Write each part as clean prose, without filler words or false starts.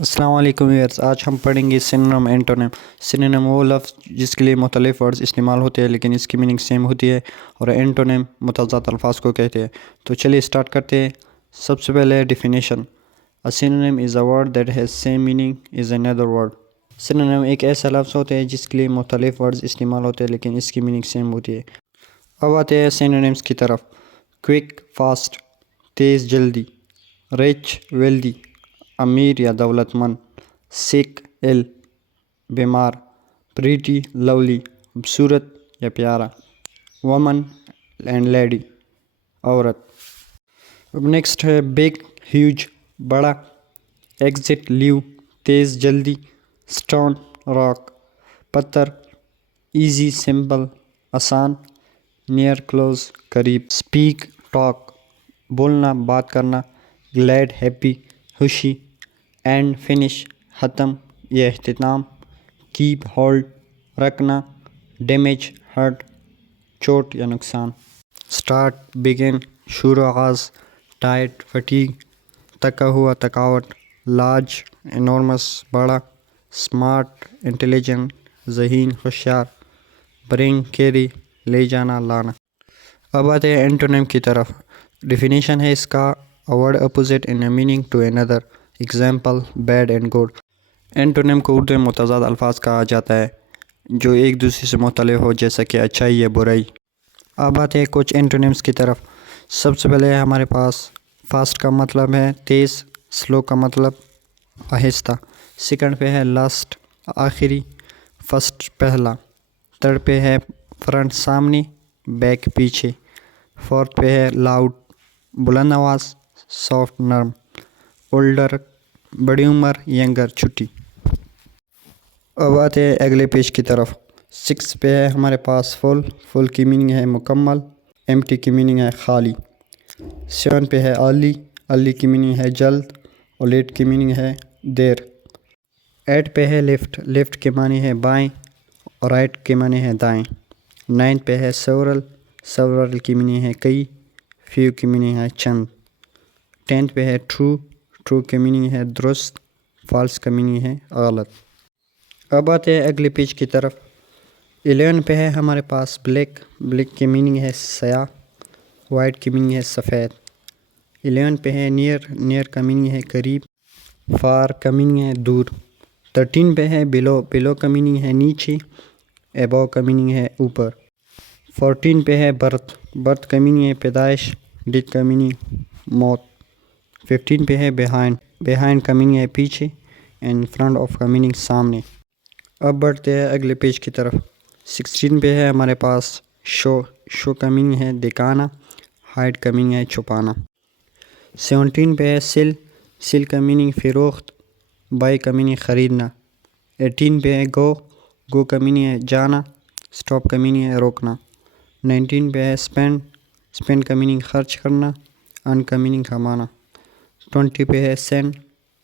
السلام علیکم ویئرس، آج ہم پڑھیں گے سنونم اینٹونیم۔ سنونم وہ لفظ جس کے لیے مختلف ورڈز استعمال ہوتے ہیں لیکن اس کی میننگ سیم ہوتی ہے، اور اینٹونیم متضاد الفاظ کو کہتے ہیں۔ تو چلیے سٹارٹ کرتے ہیں۔ سب سے پہلے definition. A synonym is a word that has same meaning as another word۔ سنونم ایک ایسا لفظ ہوتا ہے جس کے لیے مختلف ورڈز استعمال ہوتے ہیں لیکن اس کی میننگ سیم ہوتی ہے۔ اب آتے ہیں سنونیمز کی طرف۔ کوئک فاسٹ، تیز جلدی، ریچ ویلدی، امیر یا دولت مند، سک ill بیمار، پریٹی لولی خوبصورت یا پیارا، وومن اینڈ لیڈی عورت۔ اب نیکسٹ ہے بگ ہیوج بڑا، ایگزٹ لیو تیز جلدی، اسٹون راک پتھر، ایزی سمپل آسان، نیئر کلوز قریب، اسپیک ٹاک بولنا بات کرنا، گلیڈ ہیپی خوشی، اینڈ فنش ختم یا اختتام، کیپ ہولڈ رکھنا، ڈیمیج ہرٹ چوٹ یا نقصان، اسٹارٹ بگن شروع آغاز، ٹائٹ فٹیگ تکا ہوا تھکاوٹ، لارج انورمس بڑا، اسمارٹ انٹیلیجنٹ ذہین ہوشیار، برنگ کیری لے جانا لانا۔ اب آتے ہیں اینٹونیم کی طرف۔ ڈیفینیشن ہے اس کا a word opposite in a meaning to another، example bad and good۔ Antonym کو اردو میں متضاد الفاظ کہا جاتا ہے جو ایک دوسرے سے مختلف ہو، جیسا کہ اچھائی یا برائی۔ اب آتے ہیں کچھ اینٹونیمز کی طرف۔ سب سے پہلے ہمارے پاس فاسٹ کا مطلب ہے تیز، سلو کا مطلب آہستہ، سیکنڈ پہ ہے لاسٹ آخری، فرسٹ پہلا، تھرڈ پہ ہے فرنٹ سامنے، بیک پیچھے، فورتھ پہ ہے لاؤڈ بلند آواز، سافٹ نرم، اولڈر بڑی عمر، ینگر چھوٹی۔ اب آتے ہیں اگلے پیج کی طرف۔ سکس پہ ہے ہمارے پاس فل، فل کی میننگ ہے مکمل، ایمٹی کی میننگ ہے خالی۔ سیون پہ ہے ارلی، ارلی کی میننگ ہے جلد، اور لیٹ کی میننگ ہے دیر۔ ایٹ پہ ہے لیفٹ، لیفٹ کے معنی ہے بائیں، اور رائٹ کے معنی ہے دائیں۔ نائن پہ ہے سیورل، سیورل کی میننگ ہے کئی، فیو کی میننگ ہے چند۔ ٹینتھ پہ ہے ٹرو، ٹرو کی میننگ ہے درست، فالس کا میننگ ہے غلط۔ اب آتے ہیں اگلے پیج کی طرف۔ 11 پہ ہے ہمارے پاس بلیک، بلیک کی میننگ ہے سیاہ، وائٹ کی میننگ ہے سفید۔ 11 پہ ہے نیئر، نیئر کا میننگ ہے قریب، فار کا میننگ ہے دور۔ 13 پہ ہے بلو، بلو کا میننگ ہے نیچے، ایبو کا میننگ ہے اوپر۔ 14 پہ ہے برتھ، برتھ کا میننگ ہے پیدائش، ڈیتھ کا میننگ موت۔ 15 پہ ہے بیہائنڈ، بیہائنڈ کا میننگ ہے پیچھے، اینڈ فرنٹ آف کا میننگ سامنے۔ اب بڑھتے ہیں اگلے پیج کی طرف۔ 16 پہ ہے ہمارے پاس شو، شو کا میننگ ہے دکھانا، ہائڈ کا میننگ ہے چھپانا۔ 17 پہ ہے سیل، سیل کا میننگ فروخت، بائی کا میننگ خریدنا۔ 18 پہ ہے گو، گو کا میننگ ہے جانا، اسٹاپ کا میننگ ہے روکنا۔ 19 پہ ہے اسپینڈ، اسپینڈ کا میننگ خرچ کرنا، ان کا میننگ کمانا۔ 20 پہ ہے سینڈ،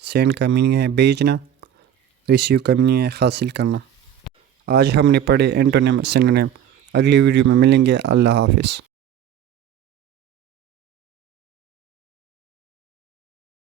سینڈ کا میننگ ہے بھیجنا، ریسیو کا میننگ ہے حاصل کرنا۔ آج ہم نے پڑھے اینٹونیم سنونیم۔ اگلی ویڈیو میں ملیں گے۔ اللہ حافظ۔